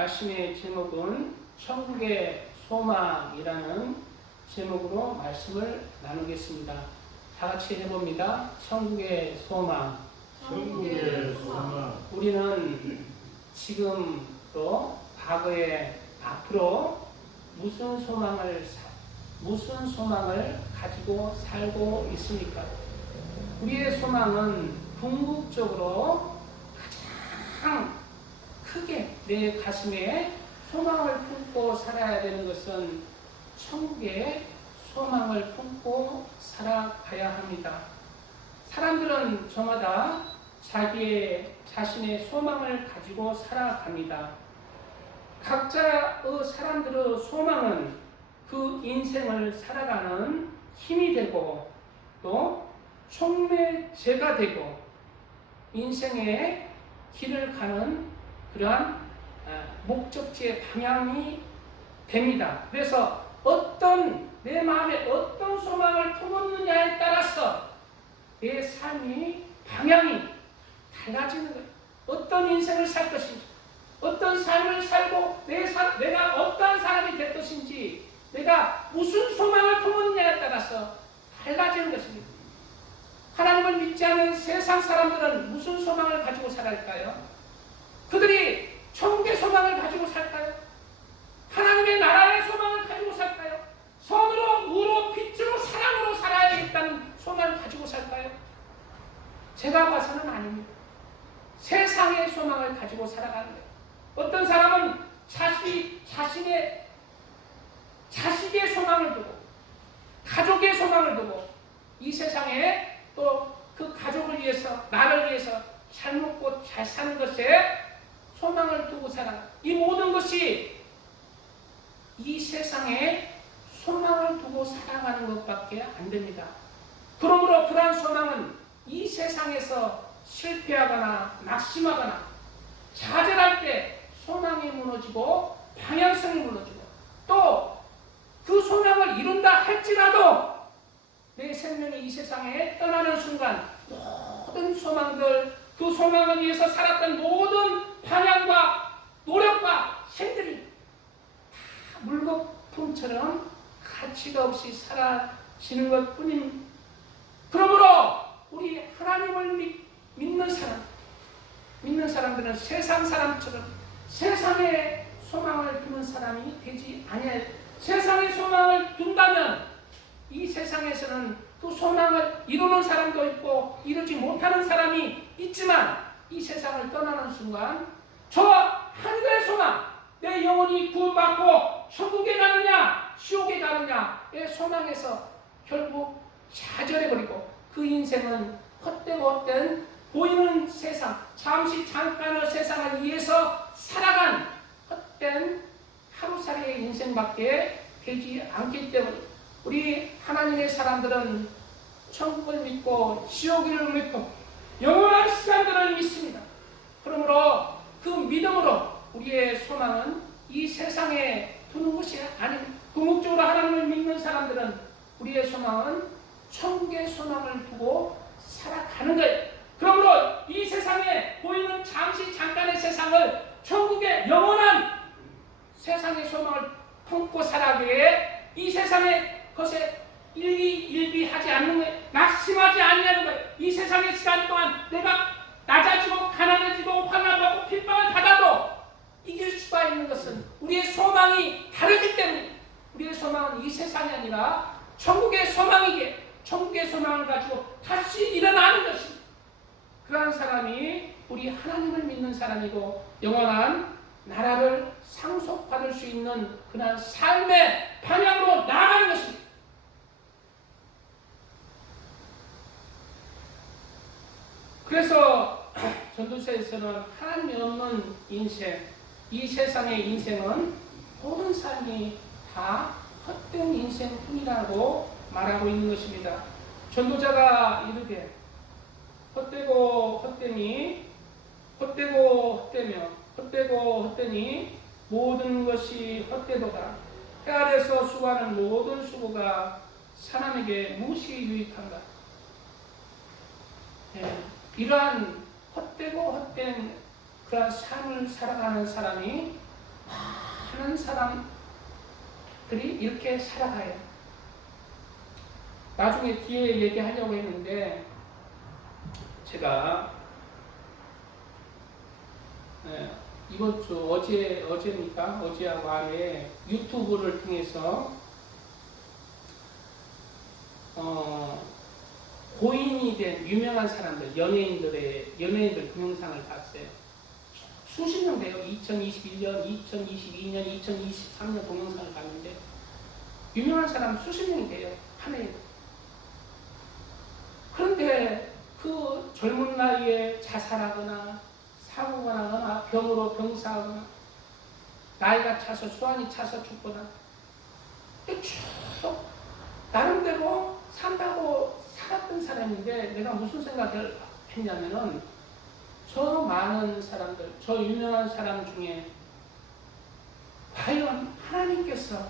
말씀의 제목은 천국의 소망이라는 제목으로 말씀을 나누겠습니다. 다 같이 해봅니다. 천국의 소망. 천국의 소망. 우리는 지금도 과거에 앞으로 무슨 소망을 가지고 살고 있습니까? 우리의 소망은 궁극적으로 가장 크게 내 가슴에 소망을 품고 살아야 되는 것은 천국의 소망을 품고 살아가야 합니다. 사람들은 저마다 자신의 소망을 가지고 살아갑니다. 각자의 사람들의 소망은 그 인생을 살아가는 힘이 되고 또 촉매제가 되고 인생의 길을 가는 그러한 목적지의 방향이 됩니다. 그래서 내 마음에 어떤 소망을 품었느냐에 따라서 내 삶의 방향이 달라지는 거예요. 어떤 인생을 살 것인지, 어떤 삶을 살고 내가 어떠한 사람이 될 것인지, 내가 무슨 소망을 품었느냐에 따라서 달라지는 것입니다. 하나님을 믿지 않는 세상 사람들은 무슨 소망을 가지고 살아갈까요? 그들이 천국의 소망을 가지고 살까요? 하나님의 나라의 소망을 가지고 살까요? 선으로, 의로, 빛으로, 사랑으로 살아야겠다는 소망을 가지고 살까요? 제가 봐서는 아닙니다. 세상의 소망을 가지고 살아가는 거예요. 어떤 사람은 자식의 소망을 두고, 가족의 소망을 두고, 이 세상에 또 그 가족을 위해서, 나를 위해서 잘 먹고 잘 사는 것에 소망을 두고 살아가. 이 모든 것이 이 세상에 소망을 두고 살아가는 것밖에 안 됩니다. 그러므로 그러한 소망은 이 세상에서 실패하거나 낙심하거나 좌절할 때 소망이 무너지고 방향성이 무너지고 또 그 소망을 이룬다 할지라도 내 생명이 이 세상에 떠나는 순간 모든 소망들, 그 소망을 위해서 살았던 모든 방향과 노력과 힘들이 다 물거품처럼 가치가 없이 사라지는 것 뿐입니다. 그러므로 우리 하나님을 믿는 사람들은 세상 사람처럼 세상에 소망을 두는 사람이 되지 아니하여, 세상에 소망을 둔다면 이 세상에서는 그 소망을 이루는 사람도 있고 이루지 못하는 사람이 있지만 이 세상을 떠나는 순간 저 하늘의 소망, 내 영혼이 구원받고 천국에 가느냐 지옥에 가느냐의 소망에서 결국 좌절해버리고 그 인생은 헛되고 헛된 보이는 세상, 잠깐의 세상을 위해서 살아간 헛된 하루살이의 인생밖에 되지 않기 때문에 우리 하나님의 사람들은 천국을 믿고 지옥을 믿고 영원한 시간들을 믿습니다. 그러므로 그 믿음으로 우리의 소망은 이 세상에 두는 것이 아닙니다. 궁극적으로 하나님을 믿는 사람들은 우리의 소망은 천국의 소망을 두고 살아가는 거예요. 그러므로 이 세상에 보이는 잠깐의 세상을 천국의 영원한 세상의 소망을 품고 살아가기에 이 세상의 것에 일비하지 않는 거예요. 낙심하지 않냐는 거예요. 이 세상의 시간 동안 내가 낮아지고 가난해지고 화나고 핍박을 받아도 이길 수가 있는 것은 우리의 소망이 다르기 때문에 우리의 소망은 이 세상이 아니라 천국의 소망이기에 천국의 소망을 가지고 다시 일어나는 것입니다. 그러한 사람이 우리 하나님을 믿는 사람이고 영원한 나라를 상속받을 수 있는 그런 삶의 방향으로 나아가는 것입니다. 그래서 전도서에서는 하나님이 없는 인생, 이 세상의 인생은 모든 삶이 다 헛된 인생뿐이라고 말하고 있는 것입니다. 전도자가 이르되 헛되고 헛되니 헛되고 헛되며 헛되고 헛되니 모든 것이 헛되도다. 해 아래서 수고하는 모든 수고가 사람에게 무엇이 유익한가? 이러한 헛되고 헛된 그러한 삶을 살아가는 사람이 많은 사람들이 이렇게 살아가요. 나중에 뒤에 얘기하려고 했는데 제가 이번 주 어제입니까? 어제하고 안에 유튜브를 통해서 고인이 된 유명한 사람들, 연예인들 동영상을 봤어요. 수십 명 돼요. 2021년, 2022년, 2023년 동영상을 봤는데 유명한 사람 수십 명이 돼요. 한 해에. 그런데 그 젊은 나이에 자살하거나 사고가 나거나 병으로 병사하거나 나이가 차서 수완이 차서 죽거나 쭉 나름대로 산다고 살았던 사람인데 내가 무슨 생각을 했냐면은 저 많은 사람들, 저 유명한 사람 중에 과연 하나님께서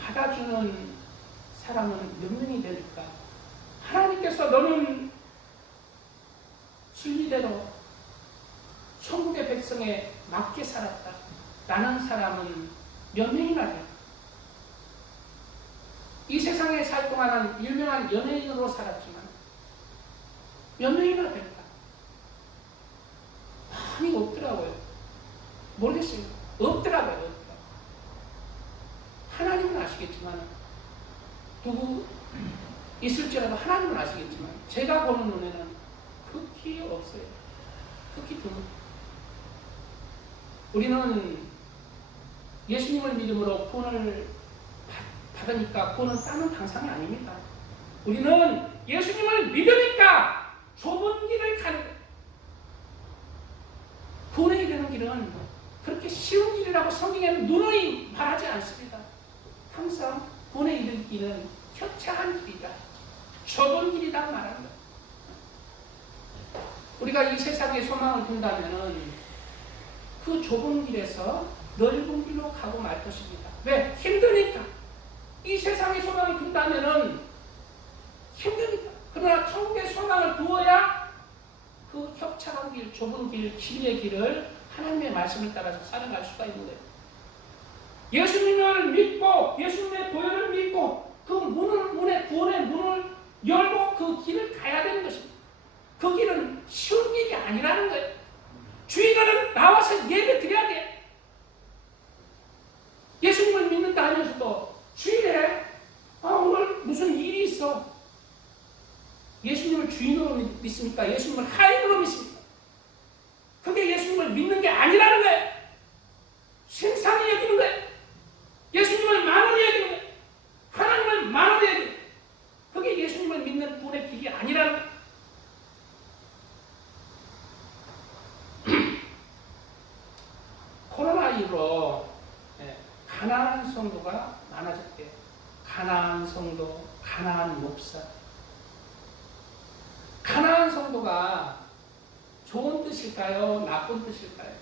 받아주는 사람은 몇 명이 될까? 하나님께서 너는 진리대로 천국의 백성에 맞게 살았다 라는 사람은 몇 명이나 될까? 이 세상에 살 동안은 유명한 연예인으로 살았지만 몇 명이나 될까? 많이 없더라고요. 모르겠어요. 없더라고요. 하나님은 아시겠지만 누구 있을지라도 하나님은 아시겠지만 제가 보는 눈에는 극히 없어요. 극히 드문. 우리는 예수님을 믿음으로 구원을 받으니까 구원은 따는 방상이 아닙니다. 우리는 예수님을 믿으니까 좁은 길을 가는 거예요. 구원에 이르는 길은 그렇게 쉬운 길이라고 성경에는 누누이 말하지 않습니다. 항상 구원에 이르는 길은 협착한 길이다. 좁은 길이다 말하는 거예요. 우리가 이 세상에 소망을 둔다면은 그 좁은 길에서 넓은 길로 가고 말 것입니다. 왜? 힘드니까. 이 세상에 소망을 둔다면은 힘드니까. 그러나 천국의 소망을 두어야 그 협착한 길, 좁은 길, 진리의 길을 하나님의 말씀을 따라서 살아갈 수가 있는 거예요. 예수님을 믿고 예수님의 보혈을 믿고 그 문의 구원의 문을 열고 그 길을 가야 되는 것입니다. 그 길은 쉬운 길이 아니라는 거예요. 주일날은 나와서 예배 드려야 돼. 예수님을 믿는다 하면서도 주일에 오늘 무슨 일이 있어. 예수님을 주인으로 믿습니까? 예수님을 하인으로 믿습니까? 그게 예수님을 믿는 게 아니라는 거예요. 신상이 여기는 거예요. 예수님을 만원히 여기는 거예요. 하나님을 만원히 여기는 거예요. 그게 예수님을 믿는 분의 길이 아니라는 거예요. 코로나19로 가난한 성도가 많아졌대요. 가난한 성도, 가난한 목사. 가난한 성도가 좋은 뜻일까요? 나쁜 뜻일까요?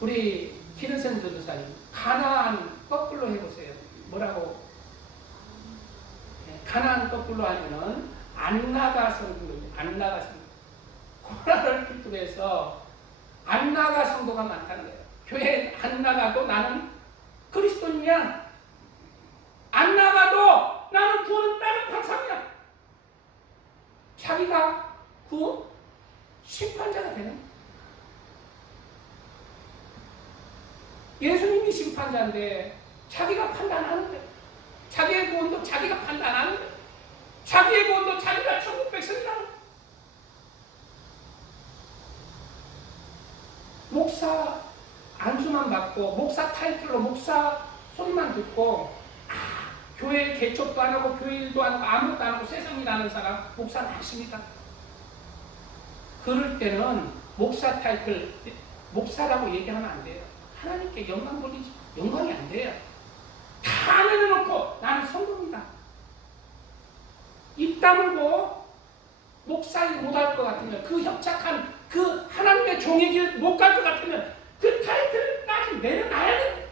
우리 기른생 전도사님, 가난한 거꾸로 해보세요. 뭐라고? 가난한 거꾸로 하면은 안 나가 성도예요. 안 나가 성도. 코로나를 필두로 해서 안 나가 성도가 많다는 거예요. 교회 안 나가도 나는 그리스도인이야. 안 나가도 나는 구원은 다른 방상이야. 자기가 그 심판자가 되는 거예요. 예수님이 심판자인데 자기가 판단하는 거예요. 자기의 구원도 자기가 판단하는 거예요. 자기의 구원도 자기가 천국 백성이라는 거예요. 목사 안수만 받고 목사 타이틀로 목사 소리만 듣고 교회 개척도 안 하고 교회 일도 안 하고 아무것도 안 하고 세상 일 하는 사람 목사 많습니다. 그럴 때는 목사 타이틀 목사라고 얘기하면 안 돼요. 하나님께 영광 돌리지 영광이 안 돼요. 다 내려놓고 나는 성도입니다. 입 다물고 목사일 못할 것 같으면 그 협착한 그 하나님의 종의 길 못 갈 것 같으면 그 타이틀까지 내려놔야 돼.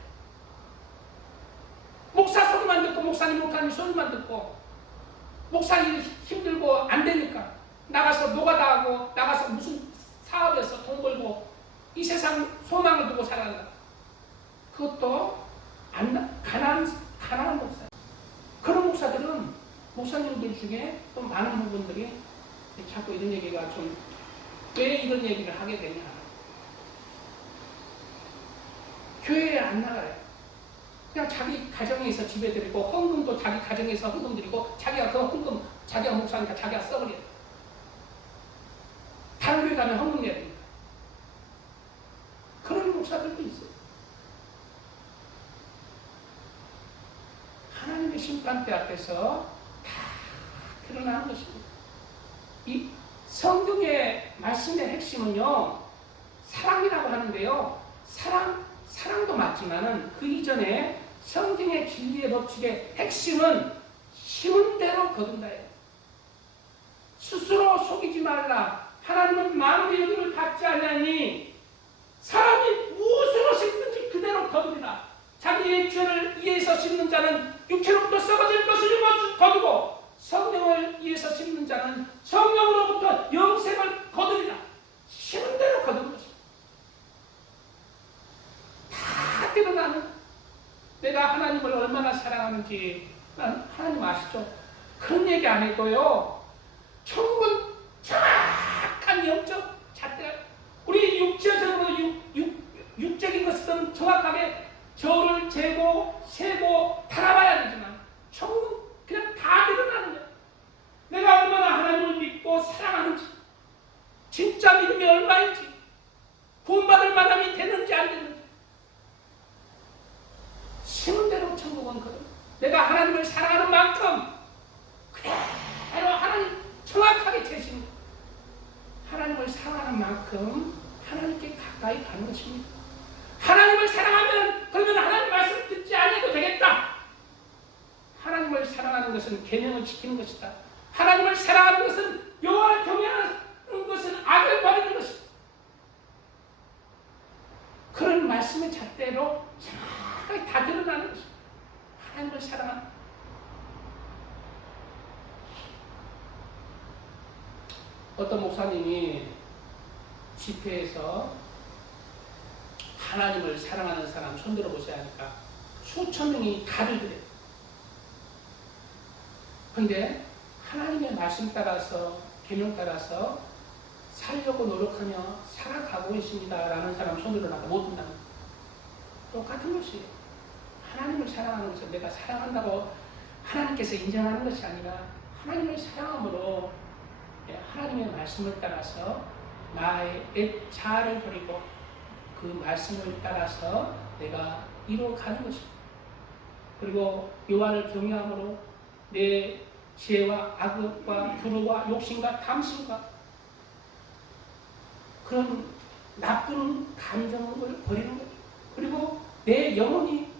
목사 소리만 듣고 목사님 목사님 소리만 듣고 목사 일 힘들고 안 되니까 나가서 노가다 하고 나가서 무슨 사업에 이 세상 소망을 두고 살아간다. 그것도 가난한 목사. 그런 목사들은 목사님들 중에 또 많은 부분들이 자꾸 이런 얘기가 좀 왜 이런 얘기를 하게 되냐. 교회에 안 나가요. 그냥 자기 가정에서 집에 드리고 헌금도 자기 가정에서 헌금 드리고 자기가 그 헌금 자기가 목사니까 자기가 써버려요. 다른 교회 가면 헌금 내야 됩니다. 그런 목사들도 있어요. 하나님의 심판대 앞에서 다 드러나는 것입니다. 이 성경의 말씀의 핵심은요, 사랑이라고 하는데요, 사랑도 맞지만은 그 이전에 성경의 진리의 법칙의 핵심은 심은 대로 거둔다예요. 스스로 속이지 말라. 하나님은 마음의 여김을 받지 않으니 사람이 무엇으로 심든지 그대로 거두리라. 자기의 죄를 이해해서 심는 자는 육체로부터 썩어질 것을 거두고 성령을 이해해서 심는 자는 성령으로부터 영생을 거두리라. 심은 대로 거두는 것입니다. 다 드러나는 내가 하나님을 얼마나 사랑하는지 하나님 아시죠? 그런 얘기 안 해도요, 천국은 정확한 영적 잣대, 우리 육체적으로 육적인 것은 정확하게 저를 재고 세고 달아봐야 되지만 천국은 그냥 다 드러나는 거예요. 내가 얼마나 하나님을 믿고 사랑하는지, 진짜 믿음이 얼마인지, 구원받을 만함이 되는지 안 되는지, 심은 대로 천국은 거든. 내가 하나님을 사랑하는 만큼 그대로 하나님 정확하게 재신, 하나님을 사랑하는 만큼 하나님께 가까이 가는 것입니다. 하나님을 사랑하면 그러면 하나님 말씀 듣지 않아도 되겠다. 하나님을 사랑하는 것은 계명을 지키는 것이다. 하나님을 사랑하는 것은 여호와를 경외하는 것은 악을 버리는 것이다. 그런 말씀의 잣대로 정확하게 다 드러나는 것이다. 하나님을 사랑하는. 어떤 목사님이 집회에서 하나님을 사랑하는 사람 손 들어보세요 하니까 수천 명이 다들 그래요. 근데 하나님의 말씀 따라서, 계명 따라서 살려고 노력하며 살아가고 있습니다 라는 사람 손 들어나가 못 든다는 거예요. 똑같은 것이에요. 하나님을 사랑하는 것은 내가 사랑한다고 하나님께서 인정하는 것이 아니라 하나님을 사랑함으로 하나님의 말씀을 따라서 나의 자아를 버리고 그 말씀을 따라서 내가 이루어가는 것입니다. 그리고 여호와를 경외함으로 내 죄와 악과 불의와 욕심과 탐심과 그런 나쁜 감정을 버리는 거예요. 그리고 내 영혼이,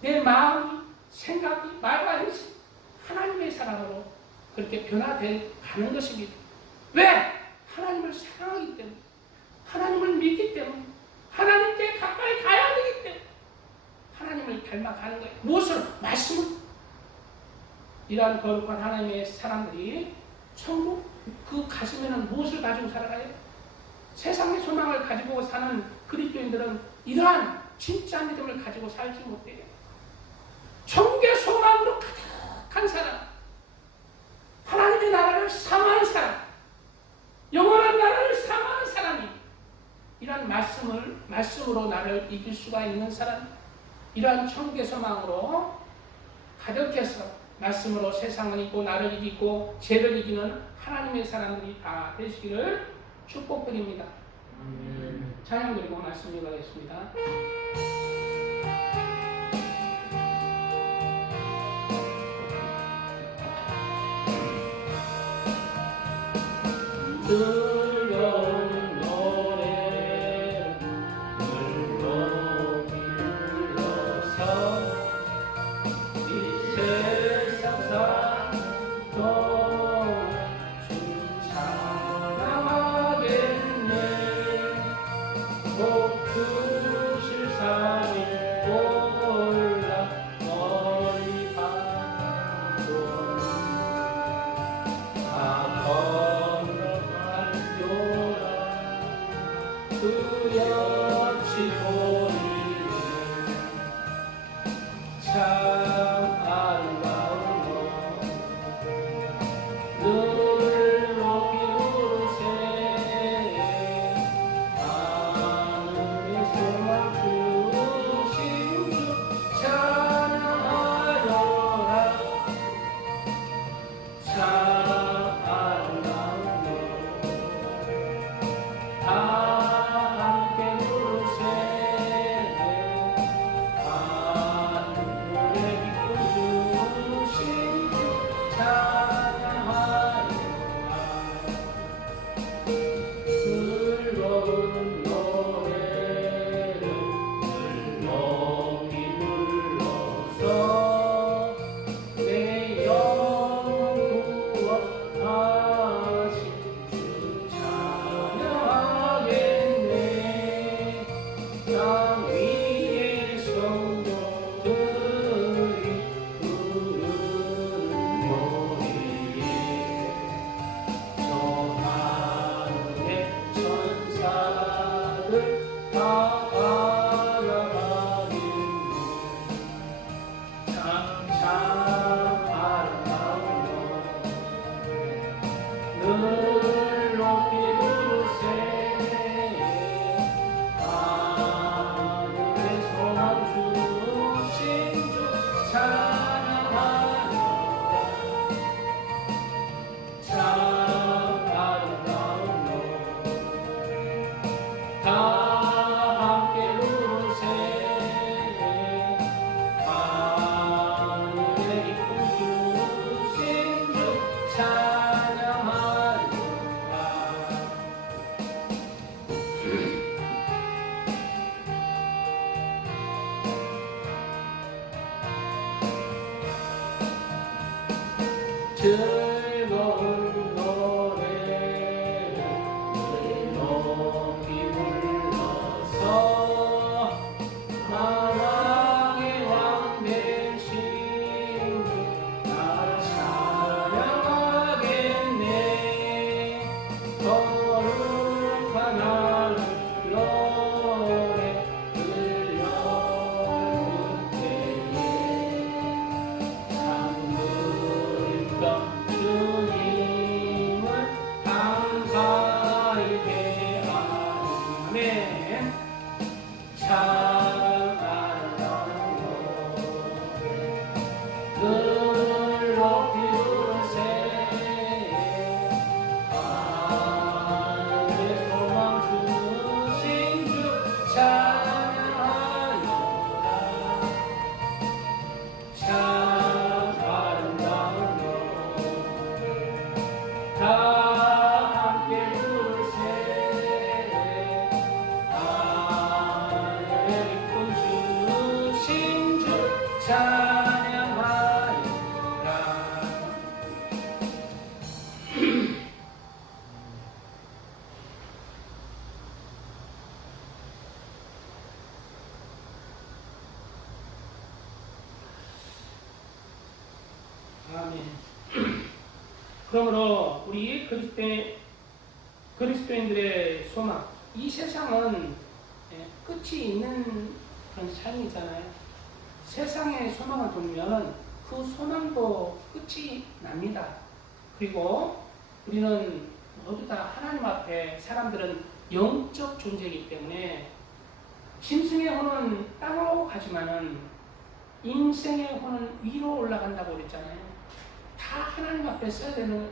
내 마음이, 생각이, 말과 행실 하나님의 사랑으로 그렇게 변화되어 가는 것입니다. 왜? 하나님을 사랑하기 때문에, 하나님을 믿기 때문에, 하나님께 가까이 가야 되기 때문에, 하나님을 닮아가는 거예요. 무엇을? 말씀을. 이러한 거룩한 하나님의 사람들이 천국 그 가시면은 무엇을 가지고 살아가요? 세상의 소망을 가지고 사는 그리스도인들은 이러한 진짜 믿음을 가지고 살지 못해요. 천국의 소망으로 가득한 사람, 하나님의 나라를 사모하는 사람, 영원한 나라를 사모하는 사람이 이러한 말씀으로 나를 이길 수가 있는 사람, 이러한 천국의 소망으로 가득해서 말씀으로 세상을 이기고 나를 이기고 죄를 이기는 하나님의 사람들이 다 되시기를 축복드립니다. 찬양 드리고 말씀 이어가겠습니다. 즐거운 노래 불러 불러서 이 세상 살도 주 찬양하겠네. 복 주실 산이 올라 머리 박고 다 건너간 그여치 보이네 참 아름다운 너 늘 높이 부르세 하늘의 소망 주신 주 찬양하여라 참 아름다운 너 다 함께 부르세 하늘의 기쁨 주신 주 찬양하여라 즐거운 노래를 높이 불러서 내 영혼 구원하신 주 찬양하겠네 땅 위의 성도들이 부르는 노래에 저 하늘의 천사들 다 알아가겠네 참 아름다운 너 늘 높이 부르세 하늘의 소망 주신 주 찬양하여라 참 아름다운 너 다 함께 부르세 하늘의 기쁨 주신 주 찬양하여라 즐거운 노래를 높이 불러서 만왕의 왕 되신 주 나 찬양하겠네 거룩한 하늘 노래 들려올 때에 참그리던 주님을 감사히 대하리 아멘 참 아름다운 늘 높이 부르세 하늘의 소망 주신 주 찬양하여라 참 아름다운 너 다 함께 부르세 하늘의 기쁨 주신 주 찬양하여라 아멘 그러므로 우리 그리스도인들의 소망 이 세상은 끝이 있는 그런 삶이잖아요 세상의 소망을 두면 그 소망도 끝이 납니다 그리고 우리는 모두 다 하나님 앞에 사람들은 영적 존재이기 때문에 짐승의 혼은 땅으로 가지만은 인생의 혼은 위로 올라간다고 그랬잖아요 다 하나님 앞에 써야 되는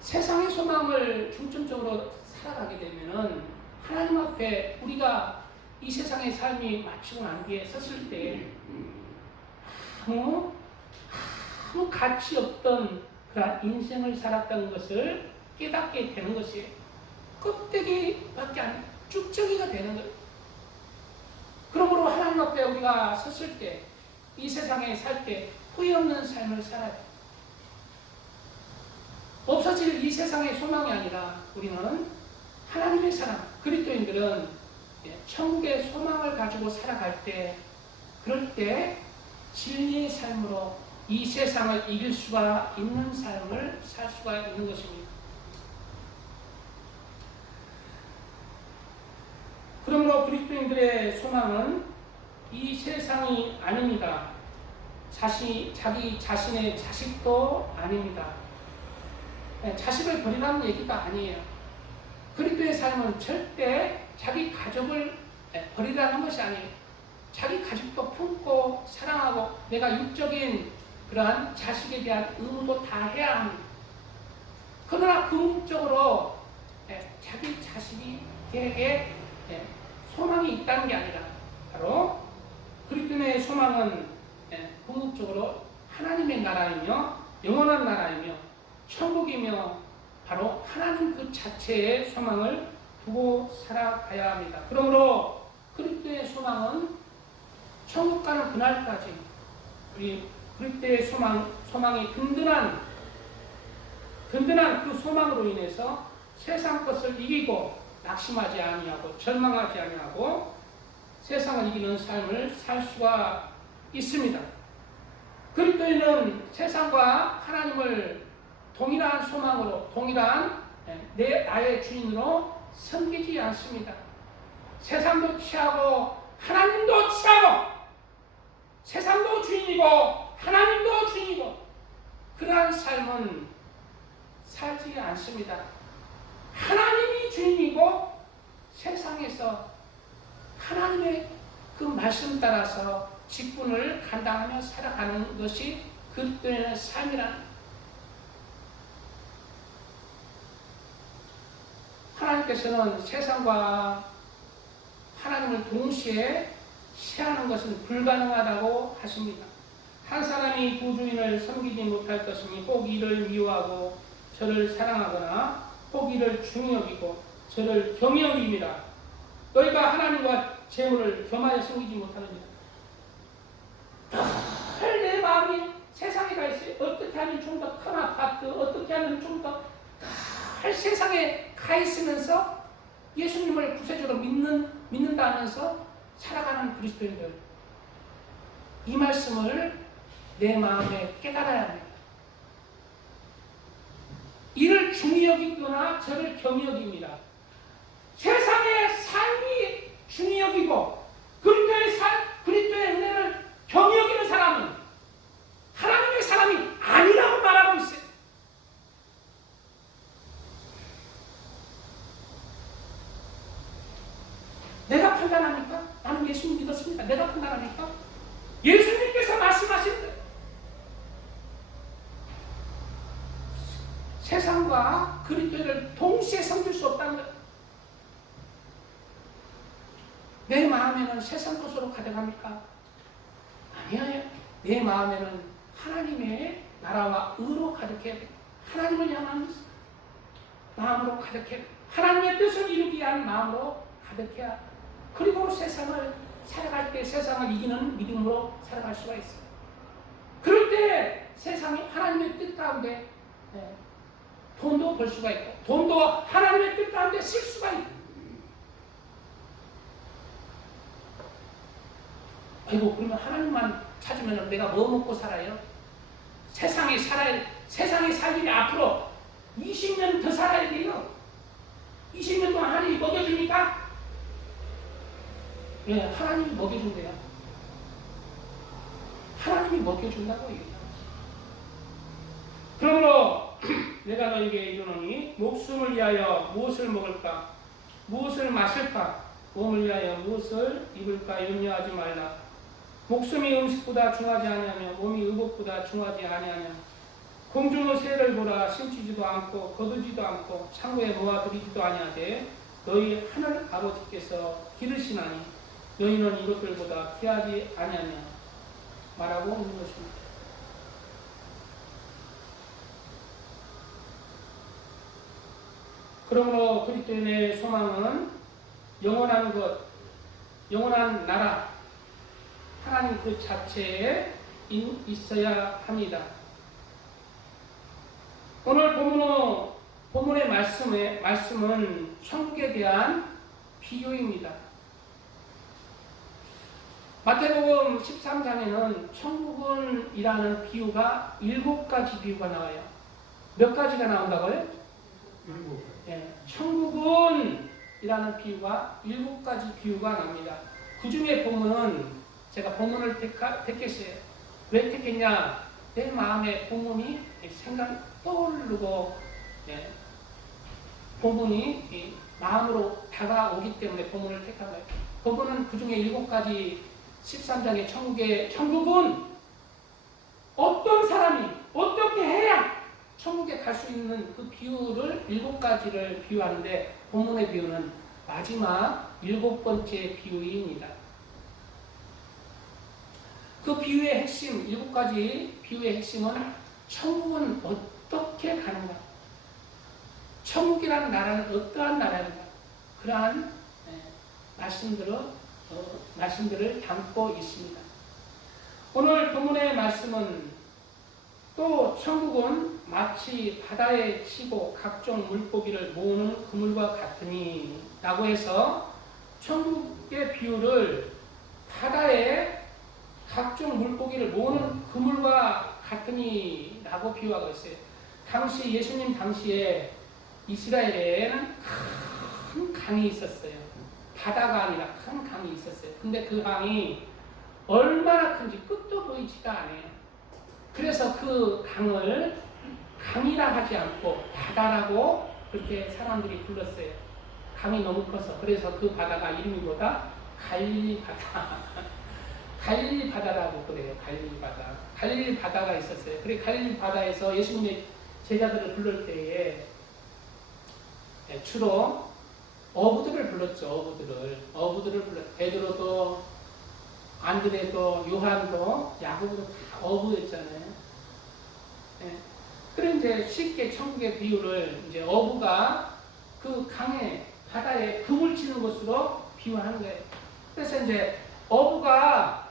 세상의 소망을 중점적으로 살아가게 되면은 하나님 앞에 우리가 이 세상의 삶이 마치고 난 뒤에 섰을 때 아무 가치 없던 그런 인생을 살았던 것을 깨닫게 되는 것이 껍데기밖에 안 쭉정이가 되는 거예요. 그러므로 하나님 앞에 우리가 섰을 때 이 세상에 살 때 후회 없는 삶을 살아야 돼요. 없어질 이 세상의 소망이 아니라 우리는 하나님의 사람, 그리스도인들은 천국의 소망을 가지고 살아갈 때 그럴 때 진리의 삶으로 이 세상을 이길 수가 있는 삶을 살 수가 있는 것입니다. 그리스도인들의 소망은 이 세상이 아닙니다. 자기 자신의 자식도 아닙니다. 자식을 버리라는 얘기가 아니에요. 그리스도의 삶은 절대 자기 가족을 버리라는 것이 아니에요. 자기 가족도 품고 사랑하고 내가 육적인 그러한 자식에 대한 의무도 다 해야 합니다. 그러나 궁극적으로 자기 자식에게 소망이 있다는 게 아니라 바로 그리스도의 소망은 궁극적으로 하나님의 나라이며 영원한 나라이며 천국이며 바로 하나님 그 자체의 소망을 두고 살아가야 합니다. 그러므로 그리스도의 소망은 천국 가는 그날까지 우리 그리스도의 소망이 든든한 그 소망으로 인해서 세상 것을 이기고 낙심하지 아니하고 절망하지 아니하고 세상을 이기는 삶을 살 수가 있습니다. 그리스도인은 세상과 하나님을 동일한 소망으로 동일한 나의 주인으로 섬기지 않습니다. 세상도 취하고 하나님도 취하고 세상도 주인이고 하나님도 주인이고 그러한 삶은 살지 않습니다. 하나님이 주인이고 세상에서 하나님의 그 말씀 따라서 직분을 감당하며 살아가는 것이 그리스도인의 삶이란 하나님께서는 세상과 하나님을 동시에 시하는 것은 불가능하다고 하십니다. 한 사람이 두 주인을 섬기지 못할 것이니 혹 이를 미워하고 저를 사랑하거나 혹 이를 중히 여기고 저를 경히 여깁니다. 너희가 하나님과 재물을 겸하여 섬기지 못하느니라. 내 마음이 세상에 가 있어요. 어떻게 하면 좀 더 큰 아파트, 어떻게 하면 좀 더 세상에 가 있으면서 예수님을 구세주로 믿는다 하면서 살아가는 그리스도인들, 이 말씀을 내 마음에 깨달아야 합니다. 이를 중히 여기거나 저를 경히 여깁니다. 세상의 삶이 중히 여기고 그리스도의 은혜를 경히 여기는 사람은 하나님의 사람이 아니라고 말하고 있어요. 내가 판단합니까? 나는 예수님 믿었습니다. 내가 판단합니까? 예수님께서 말씀하신 대로 세상과 그리스도를 동시에 섬길 수 없다는 것. 내 마음에는 세상 것으로 가득합니까? 아니에요. 내 마음에는 하나님의 나라와 의로 가득해야 돼. 하나님을 향한 마음으로 가득해야 돼. 하나님의 뜻을 이루기 위한 마음으로 가득해야 돼. 그리고 세상을 살아갈 때 세상을 이기는 믿음으로 살아갈 수가 있어요. 그럴 때 세상이 하나님의 뜻 가운데 돈도 벌 수가 있고 돈도 하나님의 뜻 가운데 쓸 수가 있고. 아이고 그러면 하나님만 찾으면 내가 뭐 먹고 살아요? 세상에 살기 앞으로 20년 더 살아야 돼요. 20년 동안 하나님이 먹여줍니까? 예, 하나님이 먹여준대요. 하나님이 먹여준다고 얘기합니다. 그러므로 내가 너에게 이르노니 목숨을 위하여 무엇을 먹을까? 무엇을 마실까? 몸을 위하여 무엇을 입을까? 염려하지 말라. 목숨이 음식보다 중하지 아니하며 몸이 의복보다 중하지 아니하며 공중의 새를 보라. 심지지도 않고 거두지도 않고 창고에 모아두리지도 아니하되 너희 하늘 아버지께서 기르시나니 너희는 이것들보다 귀하지 아니하냐 말하고 있는 것입니다. 그러므로 그리스도인의 소망은 영원한 것, 영원한 나라, 하나님 그 자체에 있어야 합니다. 오늘 본문의 말씀은 천국에 대한 비유입니다. 마태복음 13장에는 천국은이라는 비유가 7가지 비유가 나와요. 몇 가지가 나온다고요? 7. 예, 천국은 이라는 비유가 7가지 비유가 납니다. 그 중에 본문은 제가 본문을 택했어요. 왜 택했냐? 내 마음에 본문이 생각 떠오르고 본문이 마음으로 다가오기 때문에 본문을 택한 거예요. 본문은 그 중에 7가지 13장의 천국은 어떤 사람이 어떻게 해야 천국에 갈 수 있는 그 비유를 7가지를 비유하는데 본문의 비유는 마지막 7번째 비유입니다. 그 비유의 핵심, 7가지 비유의 핵심은 천국은 어떻게 가는가? 천국이라는 나라는 어떠한 나라인가? 그러한 말씀들을 담고 있습니다. 오늘 본문의 말씀은 또 천국은 마치 바다에 치고 각종 물고기를 모으는 그물과 같으니 라고 해서 천국의 비유를 바다에 각종 물고기를 모으는 그물과 같으니 라고 비유하고 있어요. 당시 예수님 당시에 이스라엘에는 큰 강이 있었어요. 바다가 아니라 큰 강이 있었어요. 근데 그 강이 얼마나 큰지 끝도 보이지가 않아요. 그래서 그 강을 강이라 하지 않고 바다라고 그렇게 사람들이 불렀어요. 강이 너무 커서. 그래서 그 바다가 이름이 뭐다? 갈릴리 바다. 갈릴리 바다라고 그래요. 갈릴리 바다. 갈릴리 바다가 있었어요. 그래 갈릴리 바다에서 예수님의 제자들을 부를 때에 주로 어부들을 불렀죠. 어부들을 불렀죠. 베드로도 안드레도 요한도 야고보도 다 어부였잖아요. 그래 이제 쉽게 천국의 비유를 이제 어부가 그 강에 바다에 그물 치는 것으로 비유하는 거예요. 그래서 이제 어부가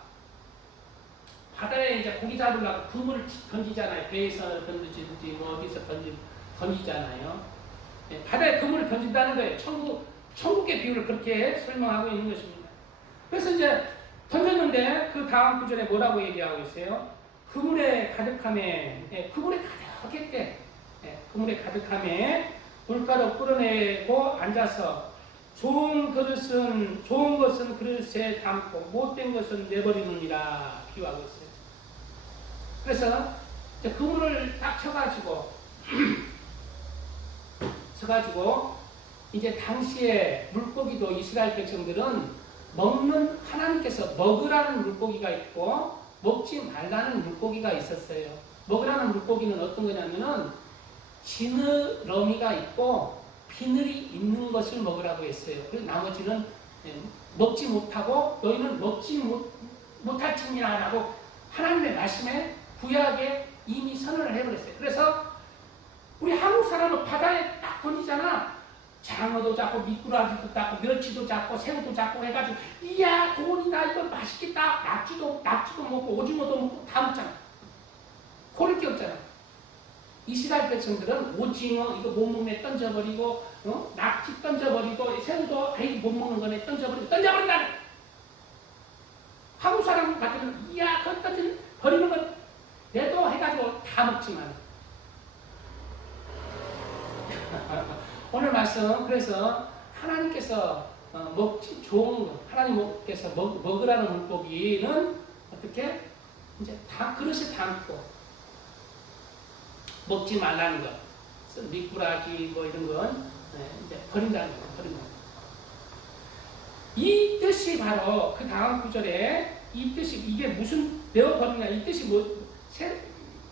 바다에 이제 고기 잡으려고 그물을 던지잖아요. 배에서 던지든지 뭐 어디서 던지잖아요. 바다에 그물을 던진다는 거예요. 천국의 비유를 그렇게 설명하고 있는 것입니다. 그래서 이제 던졌는데 그 다음 구절에 뭐라고 얘기하고 있어요? 그물에 가득함에, 그물에 가득했대. 그물에 가득함에 물가로 끌어내고 앉아서 좋은 것은 그릇에 담고 못된 것은 내버리느니라 비유하고 있어요. 그래서 이제 그물을 딱 쳐가지고 이제 당시에 물고기도 이스라엘 백성들은 먹는 하나님께서 먹으라는 물고기가 있고 먹지 말라는 물고기가 있었어요. 먹으라는 물고기는 어떤 거냐면은 지느러미가 있고 비늘이 있는 것을 먹으라고 했어요. 그리고 나머지는 먹지 못하고 너희는 먹지 못할지니라 라고 하나님의 말씀에 구약에 이미 선언을 해버렸어요. 그래서 우리 한국 사람은 바다에 딱 던지잖아. 장어도 잡고 미꾸라지도 잡고 멸치도 잡고 새우도 잡고 해가지고 이야 돈이다 이거 맛있겠다. 낙지도 먹고 오징어도 먹고 다 먹잖아. 고를 게 없잖아. 이스라엘 백성들은 오징어 이거 못 먹네 던져버리고 낙지 던져버리고 새우도 아이 못 먹는 거네 던져버린다. 한국 사람 같으면 이야 그거 버리는 건 내도 해가지고 다 먹지만 오늘 말씀 그래서 하나님께서 먹지 좋은 거 하나님께서 먹으라는 물고기는 어떻게 이제 다 그릇에 담고 먹지 말라는 것 미꾸라지 뭐 이런 건 이제 버린다는 거 이 뜻이 바로 그 다음 구절에 이 뜻이 이게 무슨 내어 버리냐 이 뜻이 뭐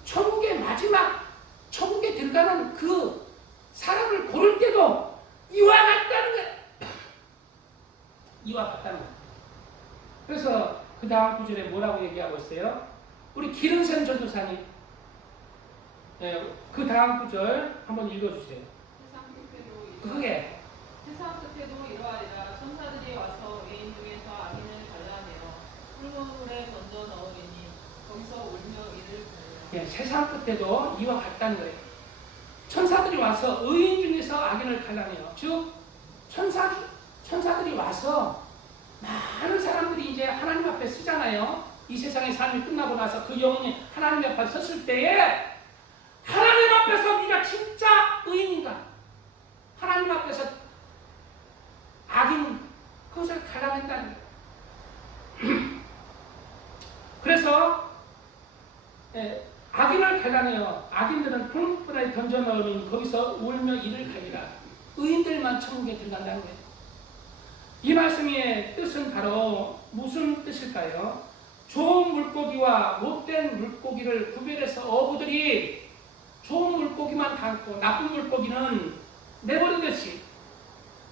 천국의 마지막 천국에 들어가는 그 사람을 고를 때도 이와 같다는 거예요. 이와 같다는 거예요. 그래서 그 다음 구절에 뭐라고 얘기하고 있어요? 우리 기른센 전도사님 그 다음 구절 한번 읽어주세요. 그게 세상 끝에도 이러하리라. 천사들이 와서 외인 중에서 악인을 갈라내어 붉은 물에 던져 넣으리니 거기서 울며 이를 부르라. 세상 끝에도 이와 같다는 거예요. 천사들이 와서 의인 중에서 악인을 갈라내요. 즉 천사들이 와서 많은 사람들이 이제 하나님 앞에 쓰잖아요. 이 세상의 삶이 끝나고 나서 그 영혼이 하나님 앞에 섰을 때에 하나님 앞에서 네가 진짜 의인인가? 하나님 앞에서 악인 그것을 갈라낸다는 거예요. 그래서 악인을 갈라내어 악인들은 풀무불에 던져 넣으니 거기서 울며 이를 갈리라. 의인들만 천국에 들어간다는 거예요. 이 말씀의 뜻은 바로 무슨 뜻일까요? 좋은 물고기와 못된 물고기를 구별해서 어부들이 좋은 물고기만 담고 나쁜 물고기는 내버리듯이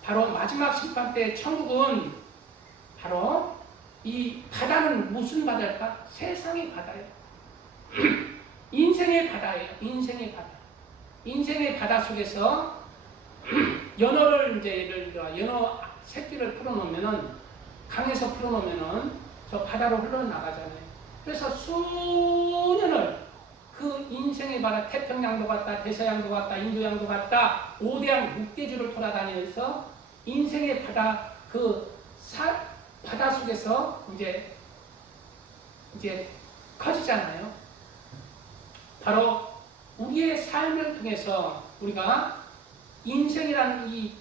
바로 마지막 심판 때 천국은 바로 이 바다는 무슨 바다일까? 세상의 바다예요. 인생의 바다예요. 인생의 바다. 인생의 바다 속에서 연어를 이제 예를 들어 연어 새끼를 풀어놓으면은 강에서 풀어놓으면은 저 바다로 흘러나가잖아요. 그래서 수년을 그 인생의 바다 태평양도 갔다 대서양도 갔다 인도양도 갔다 5대양 6대주를 돌아다니면서 인생의 바다 바다 속에서 이제 커지잖아요. 바로 우리의 삶을 통해서 우리가 인생이라는 이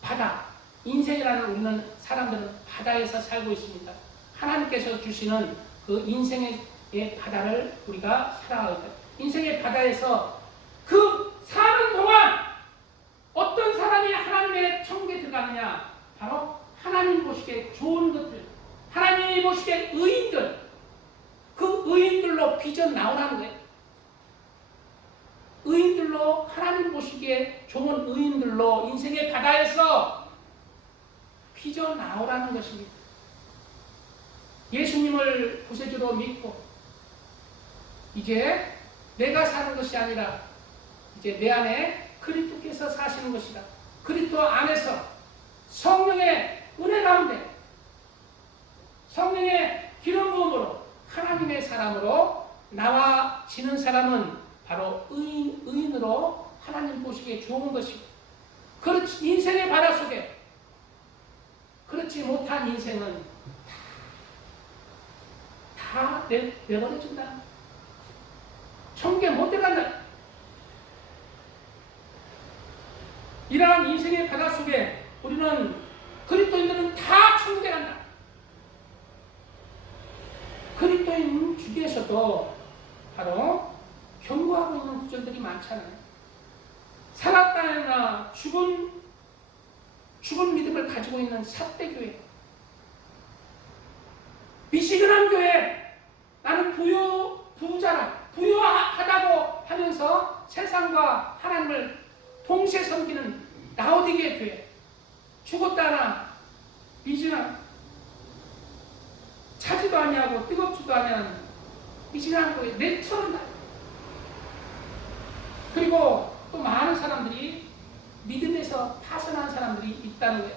바다, 인생이라는 우리는 사람들은 바다에서 살고 있습니다. 하나님께서 주시는 그 인생의 바다를 우리가 살아가야 돼요. 인생의 바다에서 그 사는 동안 어떤 사람이 하나님의 천국에 들어가느냐? 바로 하나님 보시기에 좋은 것들, 하나님이 보시기에 의인들, 그 의인들로 빚어 나오라는 거예요. 의인들로 하나님 보시기에 좋은 의인들로 인생의 바다에서 빚어 나오라는 것입니다. 예수님을 구세주로 믿고 이제 내가 사는 것이 아니라 이제 내 안에 그리스도께서 사시는 것이다. 그리스도 안에서 성령의 은혜 가운데 성령의 기름 부음으로 하나님의 사람으로 나와지는 사람은 바로 의인으로 하나님 보시기에 좋은 것이고, 그렇지 인생의 바다 속에 그렇지 못한 인생은 다 내버려준다. 천국에 못 들어간다. 이러한 인생의 바다 속에 우리는 그리스도인들은 다 천국에 간다. 그리스도인 중에서도 바로 경고하고 있는 구절들이 많잖아요. 살았다나 죽은 믿음을 가지고 있는 삿대교회, 미시근한 교회, 나는 부유하다고 하면서 세상과 하나님을 동시에 섬기는 라오디게 교회, 죽었다나 미진한, 차지도 아니하고 뜨겁지도 아니하는 미진한 교회, 내처럼. 그리고 또 많은 사람들이 믿음에서 파선한 사람들이 있다는 거예요.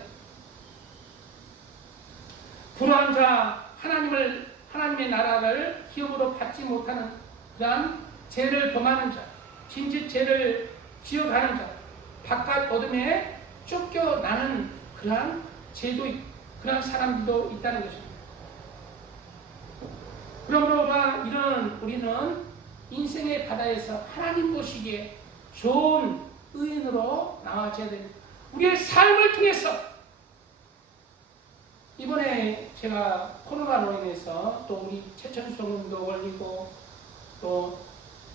불의한 자, 하나님의 나라를 기업으로 받지 못하는 그러한 죄를 범하는 자, 진짓 죄를 지어가는 자, 바깥 어둠에 쫓겨나는 그러한 죄도 그러한 사람들도 있다는 것입니다. 그러므로 우리는 인생의 바다에서 하나님 보시기에 좋은 의인으로 나와줘야 됩니다. 우리의 삶을 통해서 이번에 제가 코로나로 인해서 또 우리 최천수 성도님도 걸리고 또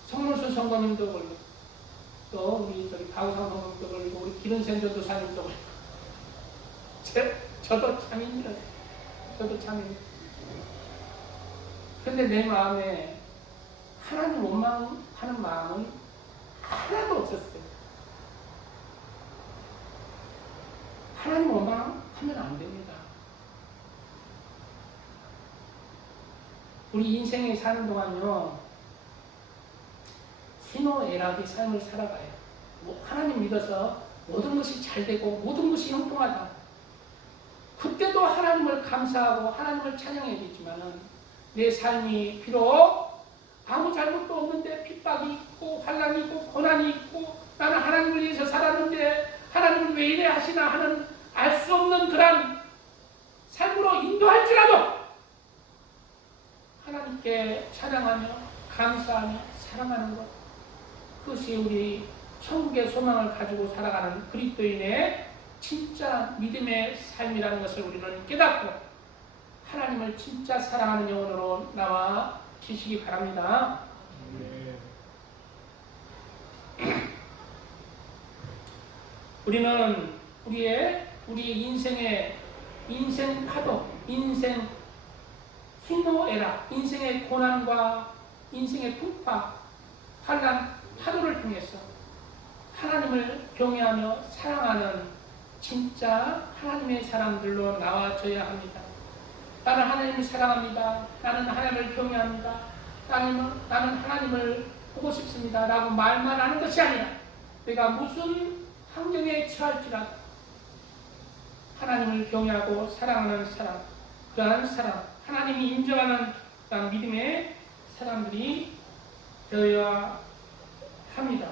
성문수 성도님도 걸리고 또 우리 가우상 성도님도 걸리고 우리 기른생 전도사님도 걸리고 저도 참 힘들어요. 저도 참 힘들어요. 근데 내 마음에 하나님 원망하는 마음은 하나도 없었어요. 하나님 원망하면 안 됩니다. 우리 인생에 사는 동안요, 희노애락의 삶을 살아가요. 하나님 믿어서 모든 것이 잘 되고 모든 것이 형통하다. 그때도 하나님을 감사하고 하나님을 찬양해야 되지만 내 삶이 비록 아무 잘못도 없는데 핍박이 있고 환난이 있고 고난이 있고 나는 하나님을 위해서 살았는데 하나님은 왜 이래 하시나 하는 알 수 없는 그런 삶으로 인도할지라도 하나님께 찬양하며 감사하며 사랑하는 것, 그것이 우리 천국의 소망을 가지고 살아가는 그리스도인의 진짜 믿음의 삶이라는 것을 우리는 깨닫고 하나님을 진짜 사랑하는 영혼으로 나와 주시기 바랍니다. 우리는 우리 인생 파도, 인생 희노애락, 인생의 고난과 인생의 풍파, 환난, 파도를 통해서 하나님을 경외하며 사랑하는 진짜 하나님의 사람들로 나와줘야 합니다. 나는 하나님을 사랑합니다. 나는 하나님을 경외합니다. 나는 하나님을 보고 싶습니다. 라고 말만 하는 것이 아니라 내가 무슨 환경에 처할지라도 하나님을 경외하고 사랑하는 사람, 그러한 사람, 하나님이 인정하는 그런 믿음의 사람들이 되어야 합니다.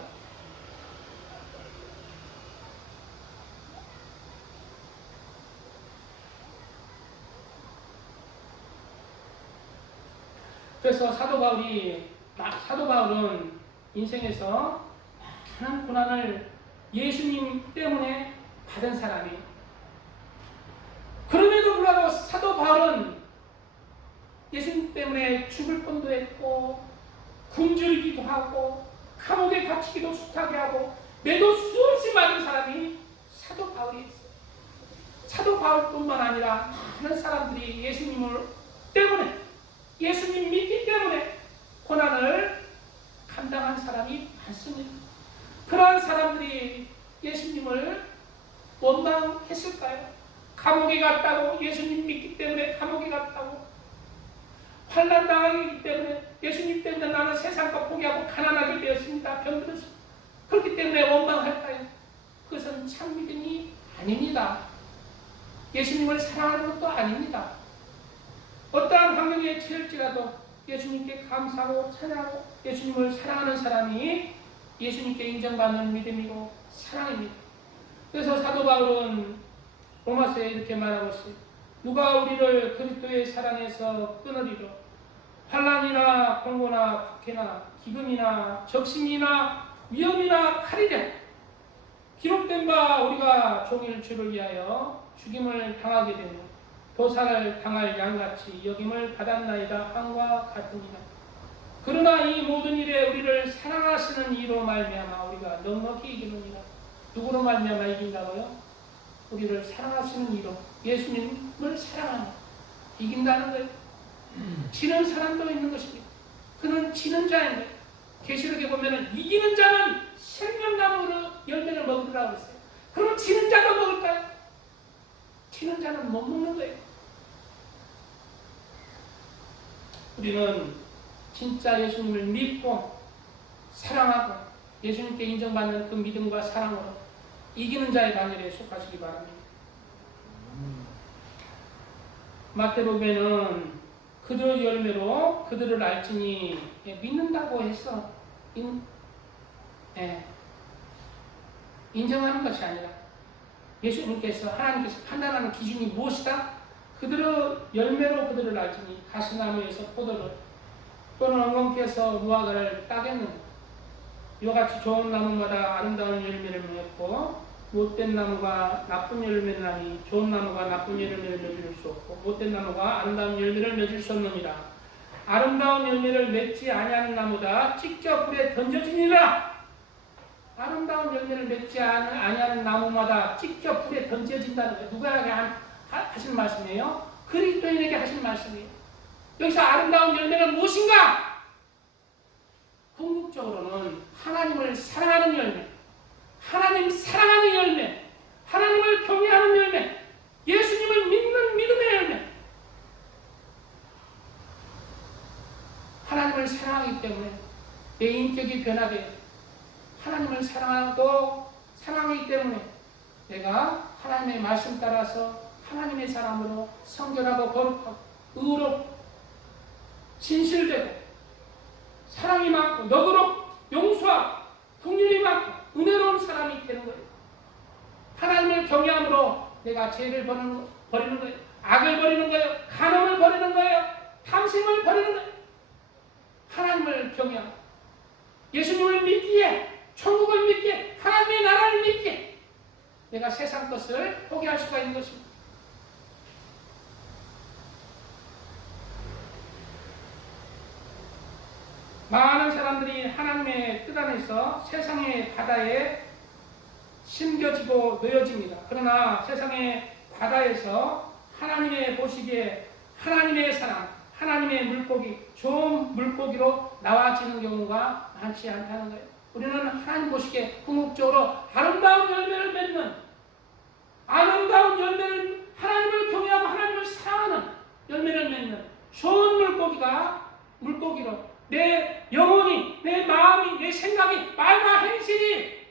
그래서 사도 바울은 인생에서 많은 고난을 예수님 때문에 받은 사람이에요. 그럼에도 불구하고 사도 바울은 예수님 때문에 죽을 뻔도 했고 굶주리기도 하고 감옥에 갇히기도 숱하게 하고 매도 수없이 맞은 사람이 사도 바울이었어요. 사도 바울뿐만 아니라 많은 사람들이 예수님을 때문에, 예수님 믿기 때문에 고난을 감당한 사람이 많습니다. 그러한 사람들이 예수님을 원망했을까요? 감옥에 갔다고, 예수님 믿기 때문에 감옥에 갔다고, 환난 당하기 때문에, 예수님 때문에 나는 세상과 포기하고 가난하게 되었습니다. 병들었습니다. 그렇기 때문에 원망할까요? 그것은 참 믿음이 아닙니다. 예수님을 사랑하는 것도 아닙니다. 어떠한 환경에 처할지라도 예수님께 감사하고 찬양하고 예수님을 사랑하는 사람이 예수님께 인정받는 믿음이고 사랑입니다. 그래서 사도 바울은 로마서에 이렇게 말하고 있어요. 누가 우리를 그리스도의 사랑에서 끊으리로? 환난이나 공고나 박해나 기근이나 적신이나 위험이나 칼이랴. 기록된 바 우리가 종일 주를 위하여 죽임을 당하게 되며 도살을 당할 양같이 여김을 받았나이다 함과 같으니라. 그러나 이 모든 일에 우리를 사랑하시는 이로 말미암아 우리가 넉넉히 이기느니라. 누구로 말미암아 이긴다고요? 우리를 사랑하시는 이로, 예수님을 사랑하는 이긴다는 거예요. 지는 사람도 있는 것입니다. 그는 지는 자인데 계시록에 보면은 이기는 자는 생명나무로 열매를 먹으라고 했어요. 그럼 지는 자도 먹을까요? 지는 자는 못 먹는 거예요. 우리는 진짜 예수님을 믿고 사랑하고 예수님께 인정받는 그 믿음과 사랑으로 이기는 자의 반열에 속하시기 바랍니다. 마태복음에는 그들 열매로 그들을 알지니, 믿는다고 해서 인정하는 것이 아니라 예수님께서, 하나님께서 판단하는 기준이 무엇이다? 그들의 열매로 그들을 알지니 가시나무에서 포도를 또는 엉겅퀴에서 무화과를 따겠느냐. 이와 같이 좋은 나무마다 아름다운 열매를 맺고 못된 나무가 나쁜 열매를 나니 좋은 나무가 나쁜 열매를 맺을 수 없고 못된 나무가 아름다운 열매를 맺을 수 없느니라. 아름다운 열매를 맺지 아니하는 나무다 찢겨 불에 던져지니라. 아름다운 열매를 맺지 아니하는 나무마다 찢겨 불에 던져진다는 거예요. 누구에게 하신 말씀이에요? 그리스도인에게 하신 말씀이에요. 여기서 아름다운 열매는 무엇인가? 궁극적으로는 하나님을 사랑하는 열매, 하나님 사랑하는 열매, 하나님을 경외하는 열매, 예수님을 믿는 믿음의 열매. 하나님을 사랑하기 때문에 내 인격이 변하게, 하나님을 사랑하기 때문에 내가 하나님의 말씀 따라서 하나님의 사람으로 성결하고 거룩하고 의롭고 진실되고 사랑이 많고 너그럽고 용서하고 긍휼이 많고 은혜로운 사람이 되는 거예요. 하나님을 경외함으로 내가 죄를 버리는 거예요. 악을 버리는 거예요. 간음을 버리는 거예요. 탐심을 버리는 거예요. 하나님을 경외하고 예수님을 믿기에, 천국을 믿기에, 하나님의 나라를 믿기에 내가 세상 것을 포기할 수가 있는 것입니다. 많은 사람들이 하나님의 뜻 안에서 세상의 바다에 심겨지고 놓여집니다. 그러나 세상의 바다에서 하나님의 보시기에 하나님의 사람, 하나님의 물고기, 좋은 물고기로 나와지는 경우가 많지 않다는 거예요. 우리는 하나님 보시기에 궁극적으로 아름다운 열매를 맺는, 아름다운 열매를, 하나님을 경외하고 하나님을 사랑하는 열매를 맺는 좋은 물고기로 내 영혼이, 내 마음이, 내 생각이, 말과 행실이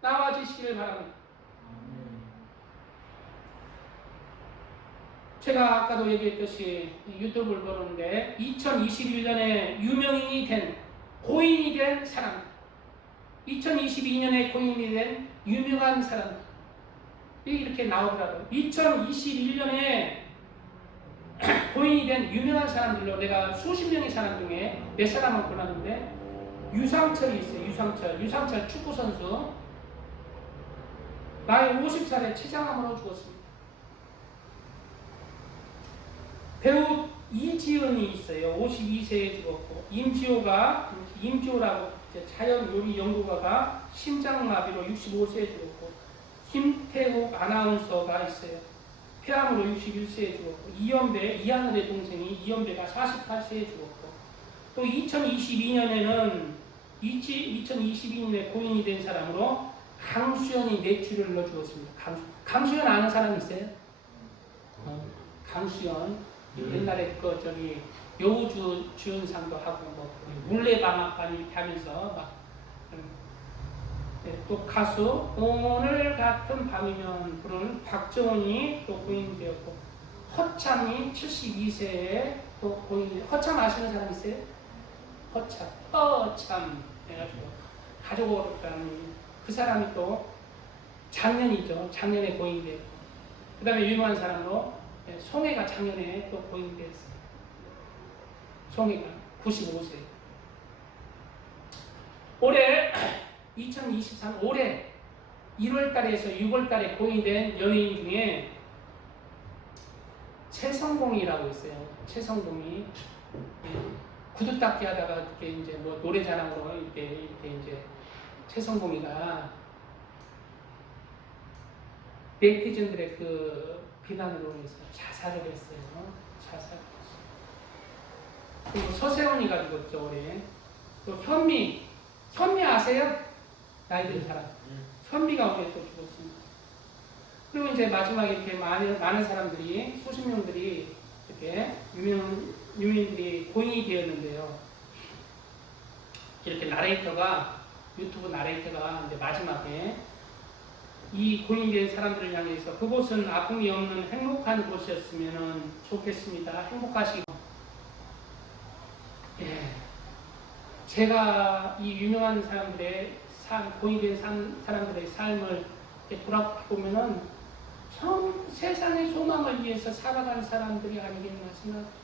나와지시기를 바랍니다. 제가 아까도 얘기했듯이 유튜브를 보는데 2021년에 유명인이 된, 고인이 된 사람, 2022년에 고인이 된 유명한 사람, 이렇게 나오더라고요. 2021년에 고인이 된 유명한 사람들로 내가 수십 명의 사람 중에 몇 사람을 골랐는데, 유상철이 있어요. 유상철 축구선수. 나이 50살에 췌장암으로 죽었습니다. 배우 이지은이 있어요. 52세에 죽었고, 임지호라고 자연 요리 연구가가 심장마비로 65세에 죽었고, 김태욱 아나운서가 있어요. 폐암으로 61세에 죽었고, 이하늘의 동생이 이연배가 48세에 죽었고, 또 2022년에 고인이 된 사람으로 강수연이 뇌출혈로 죽었습니다. 강수연 아는 사람 있어요? 강수연 옛날에 여우주 주연상도 하고 물레방앗간 이렇게 하면서 또 가수 오늘 같은 밤이면 부르는 박정훈이 또 고인되었고, 허참이 72세에 또 고인. 허참 아시는 사람 있어요? 허참 해가지고 가족으로 그 사람이 또 작년에 고인되었고, 그 다음에 유명한 사람으로 송혜가 작년에 또 고인되었어요. 송혜가 95세. 올해 2023 올해 1월달에서 6월달에 고인된 연예인 중에 최성공이라고 있어요. 최성공이 구두 닦기 하다가 이렇게 이제 뭐 노래자랑으로 이렇게 이제 최성공이가 네티즌들의 그 비난으로 해서 자살을 했어요. 그리고 서세원이가 죽었죠 올해. 또 현미 아세요? 나이 든 사람. 현미가 올해 또 죽었습니다. 그리고 이제 마지막에 이렇게 많은 사람들이, 수십 명들이 이렇게 유명인들이 고인이 되었는데요. 이렇게 유튜브 나레이터가 이제 마지막에 이 고인된 사람들을 향해서 그곳은 아픔이 없는 행복한 곳이었으면 좋겠습니다. 행복하시고. 제가 이 유명한 사람들의 고인된 사람들의 삶을 돌아보면은 참 세상의 소망을 위해서 살아간 사람들이 아니겠나 생각합니다.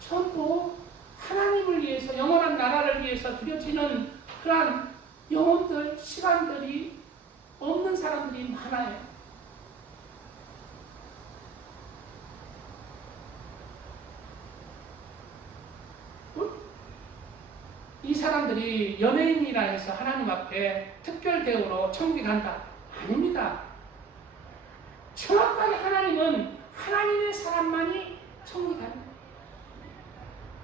전부 하나님을 위해서, 영원한 나라를 위해서 드려지는 그러한 영혼들, 시간들이 없는 사람들이 많아요. 이 사람들이 연예인이라 해서 하나님 앞에 특별 대우로 천국에 간다? 아닙니다. 정확하게 하나님은 하나님의 사람만이 천국에 갑니다.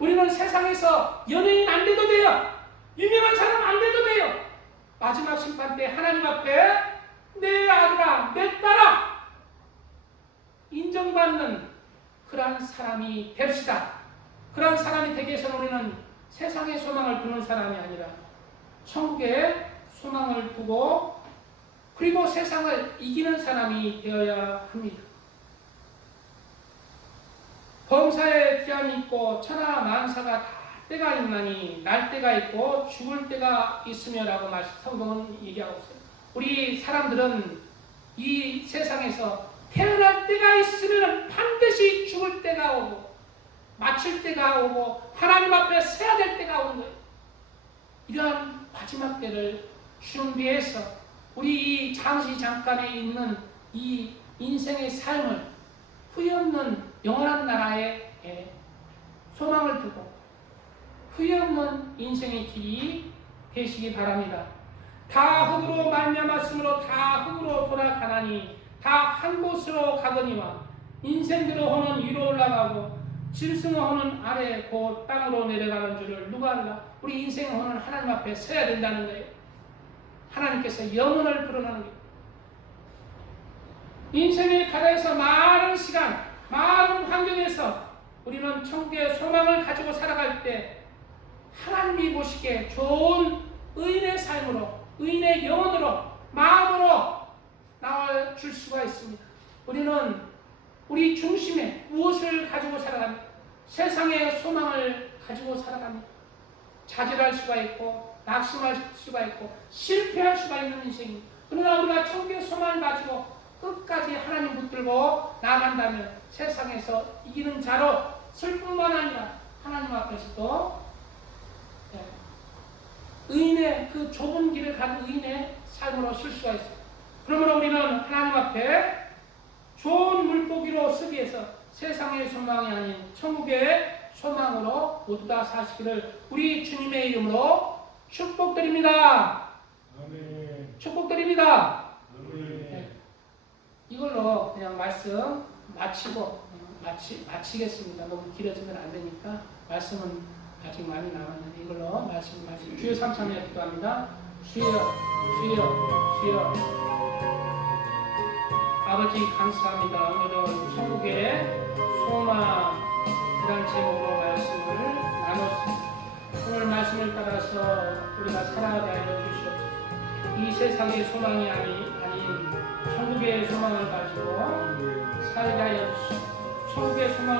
우리는 세상에서 연예인 안 돼도 돼요. 유명한 사람 안 돼도 돼요. 마지막 심판 때 하나님 앞에 내 아들아, 내 딸아 인정받는 그러한 사람이 됩시다. 그러한 사람이 되기 위해서는 우리는 세상의 소망을 두는 사람이 아니라 천국의 소망을 두고, 그리고 세상을 이기는 사람이 되어야 합니다. 범사에 기한이 있고 천하 만사가 다 때가 있나니 날 때가 있고 죽을 때가 있으며라고 성경은 얘기하고 있어요. 우리 사람들은 이 세상에서 태어날 때가 있으면 반드시 죽을 때가 오고 마칠 때가 오고 하나님 앞에 서야 될 때가 오는 거예요. 이러한 마지막 때를 준비해서 우리 이 잠시 잠깐에 있는 이 인생의 삶을 후회 없는 영원한 나라에 소망을 두고 후회 없는 인생의 길이 되시기 바랍니다. 다 흙으로 말미암았으므로 다 흙으로 돌아가나니 다 한 곳으로 가거니와 인생대로 호는 위로 올라가고 짐승의 호는 아래 곧 땅으로 내려가는 줄을 누가 알라? 우리 인생의 호는 하나님 앞에 서야 된다는 거예요. 하나님께서 영혼을 불어넣는 거예요. 인생의 가다에서 많은 시간, 많은 환경에서 우리는 천국의 소망을 가지고 살아갈 때 하나님이 보시기에 좋은 의인의 삶으로, 의인의 영혼으로, 마음으로 나와줄 수가 있습니다. 우리는 우리 중심에 무엇을 가지고 살아갑니까? 세상의 소망을 가지고 살아갑니다. 좌절할 수가 있고 낙심할 수가 있고 실패할 수가 있는 인생입니다. 그러나 우리가 천국의 소망을 가지고 끝까지 하나님 붙들고 나아간다면 세상에서 이기는 자로 쓸 뿐만 아니라 하나님 앞에서도 의인의 그 좁은 길을 간 의인의 삶으로 쓸 수가 있습니다. 그러므로 우리는 하나님 앞에 좋은 물고기로 쓰기 위해서 세상의 소망이 아닌 천국의 소망으로 모두 다 사시기를 우리 주님의 이름으로 축복드립니다. 아멘. 축복드립니다. 아멘. 이걸로 그냥 말씀 마치겠습니다. 너무 길어지면 안 되니까 말씀은 아직 많이 남았는데 이걸로 말씀 마치 주여 삼창에 기도합니다. 주여 아버지 감사합니다. 오늘은 천국의 소망이라는 제목으로 말씀을 나눴습니다. 오늘 말씀을 따라서 우리가 살아가게 하여 주시옵소서. 이 세상의 소망이 아닌 천국의 소망을 가지고 살게 하여 주시옵소서. 천국의 소망을